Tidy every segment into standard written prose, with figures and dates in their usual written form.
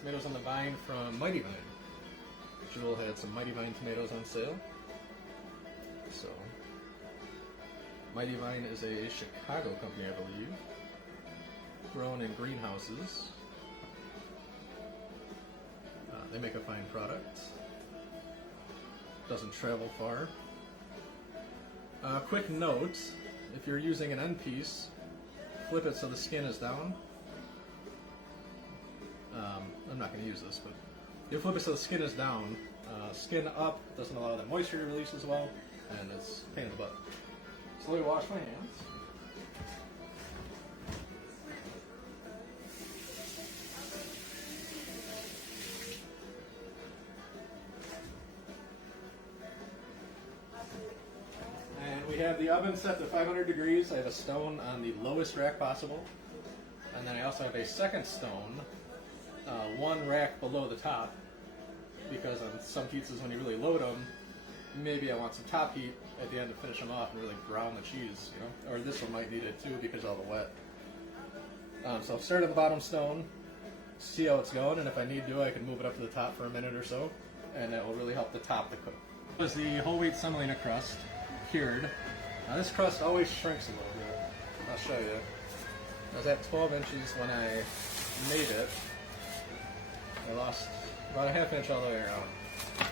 tomatoes on the vine from Mighty Vine. Jewel had some Mighty Vine tomatoes on sale. So, Mighty Vine is a Chicago company, I believe, grown in greenhouses. They make a fine product. Doesn't travel far. Quick note, if you're using an end piece, flip it so the skin is down. I'm not going to use this, but you flip it so the skin is down. Skin up doesn't allow that moisture to release as well, and it's a pain in the butt. So let me wash my hands. And we have the oven set to 500 degrees. I have a stone on the lowest rack possible. And then I also have a second stone, one rack below the top, because on some pizzas when you really load them, maybe I want some top heat at the end to finish them off and really brown the cheese, you know? Or this one might need it too because of all the wet. So I'll start at the bottom stone, see how it's going, and if I need to, I can move it up to the top for a minute or so, and that will really help the top to cook. This is the whole wheat semolina crust, cured. Now this crust always shrinks a little bit. I'll show you. I was at 12 inches when I made it. I lost about a half inch all the way around.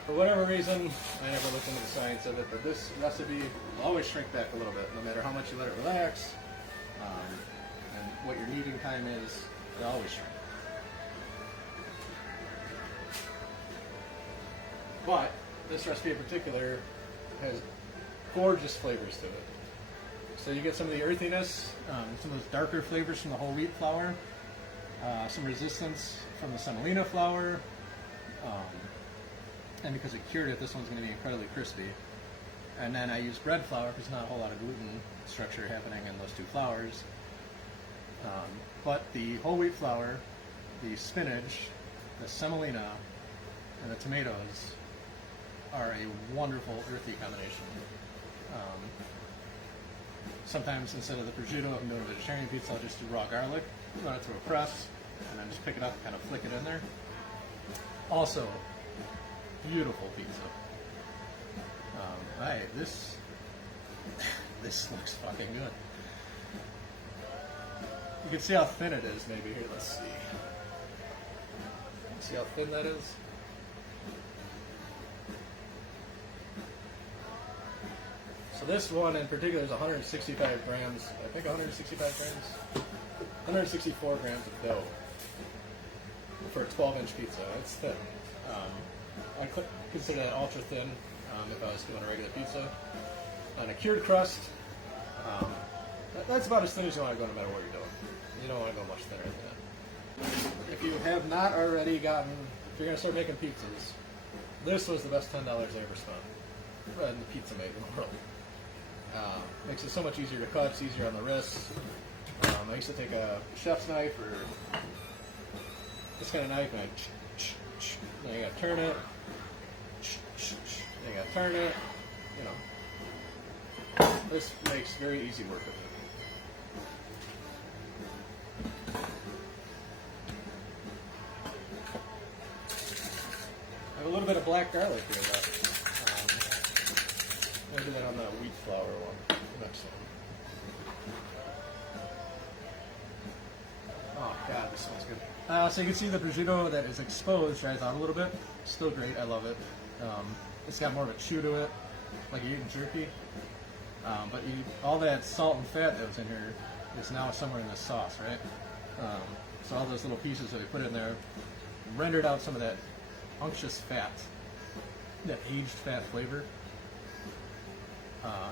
For whatever reason, I never looked into the science of it, but this recipe will always shrink back a little bit, no matter how much you let it relax, and what your kneading time is, it'll always shrink. But this recipe in particular has gorgeous flavors to it. So you get some of the earthiness, some of those darker flavors from the whole wheat flour, some resistance from the semolina flour, and because it cured it, this one's going to be incredibly crispy. And then I use bread flour because there's not a whole lot of gluten structure happening in those two flours. But the whole wheat flour, the spinach, the semolina, and the tomatoes are a wonderful earthy combination. Sometimes instead of the prosciutto, if I'm doing a vegetarian pizza, I'll just do raw garlic, run it through a press, and then just pick it up and kind of flick it in there. Also, beautiful pizza. This looks fucking good. You can see how thin it is maybe here, let's see. See how thin that is? So this one in particular is 165 grams, I think 165 grams, 164 grams of dough for a 12-inch pizza. It's thin. I could consider that ultra thin if I was doing a regular pizza. On a cured crust, that's about as thin as you want to go no matter what you're doing. You don't want to go much thinner than that. If you have not already gotten, if you're going to start making pizzas, this was the best $10 I ever spent in the pizza made in the world. Makes it so much easier to cut, it's easier on the wrists. I used to take a chef's knife or this kind of knife and then you gotta turn it, then you gotta turn it, you know. This makes very easy work with it. I have a little bit of black garlic here though. I'm going to do that on the wheat flour one. Next one. Oh god, this smells good. So you can see the prosciutto that is exposed dries out a little bit. Still great, I love it. It's got more of a chew to it, like you're eating jerky. But all that salt and fat that was in here is now somewhere in this sauce, right? So all those little pieces that we put in there rendered out some of that unctuous fat, that aged fat flavor.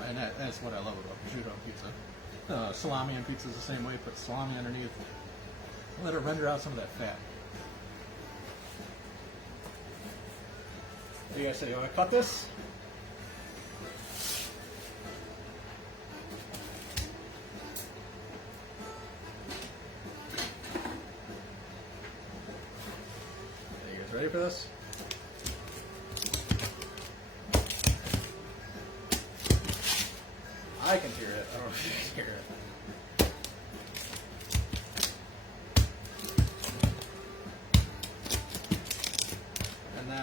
And that's what I love about prosciutto on pizza. Salami on pizza is the same way. Put salami underneath. Let it render out some of that fat. What do you guys say? You want to cut this? Are you guys ready for this? I can hear it. I don't know if you can hear it.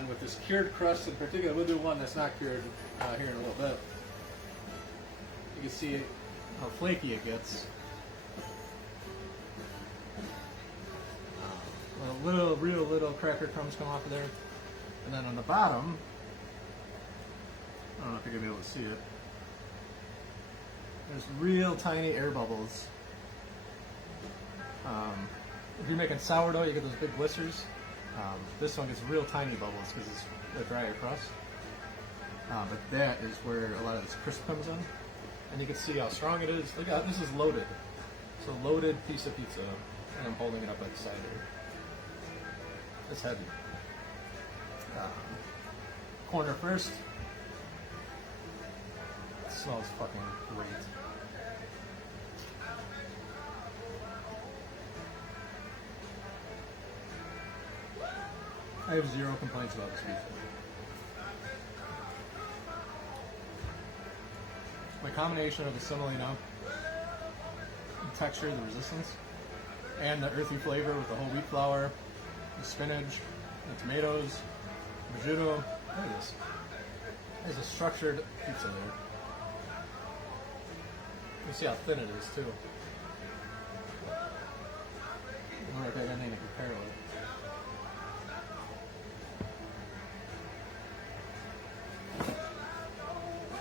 And with this cured crust in particular, we'll do one that's not cured here in a little bit. You can see how flaky it gets. Real little cracker crumbs come off of there. And then on the bottom, I don't know if you're going to be able to see it, there's real tiny air bubbles. If you're making sourdough, you get those big blisters. This one gets real tiny bubbles because it's a drier crust. But that is where a lot of this crisp comes in. And you can see how strong it is. Look at this is loaded. It's a loaded piece of pizza. And I'm holding it up like cider. It's heavy. Corner first. It smells fucking great. I have zero complaints about this pizza. My combination of the semolina, the texture, the resistance, and the earthy flavor with the whole wheat flour, the spinach, the tomatoes, prosciutto. Look at this. There's a structured pizza there. You see how thin it is too. I don't think I got anything to compare with.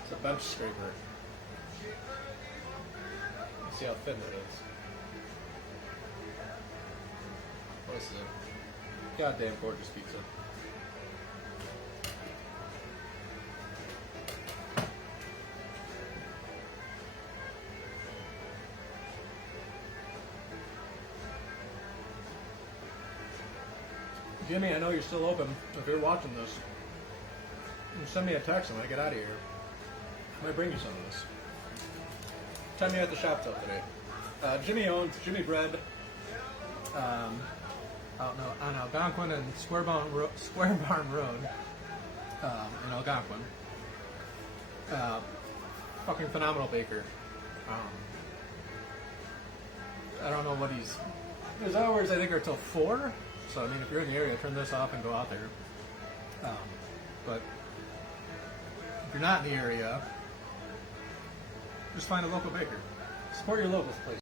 It's a bench scraper. You see how thin it is. This is a goddamn gorgeous pizza. Jimmy, I know you're still open. If you're watching this, you send me a text when I get out of here. I might bring you some of this. Time you at the shop till today. Jimmy owns Jimmy Bread out on Algonquin and Square Barn Road in Algonquin. Fucking phenomenal baker. I don't know what his hours I think are till 4. So I mean, if you're in the area, turn this off and go out there. But if you're not in the area, just find a local baker. Support your local place.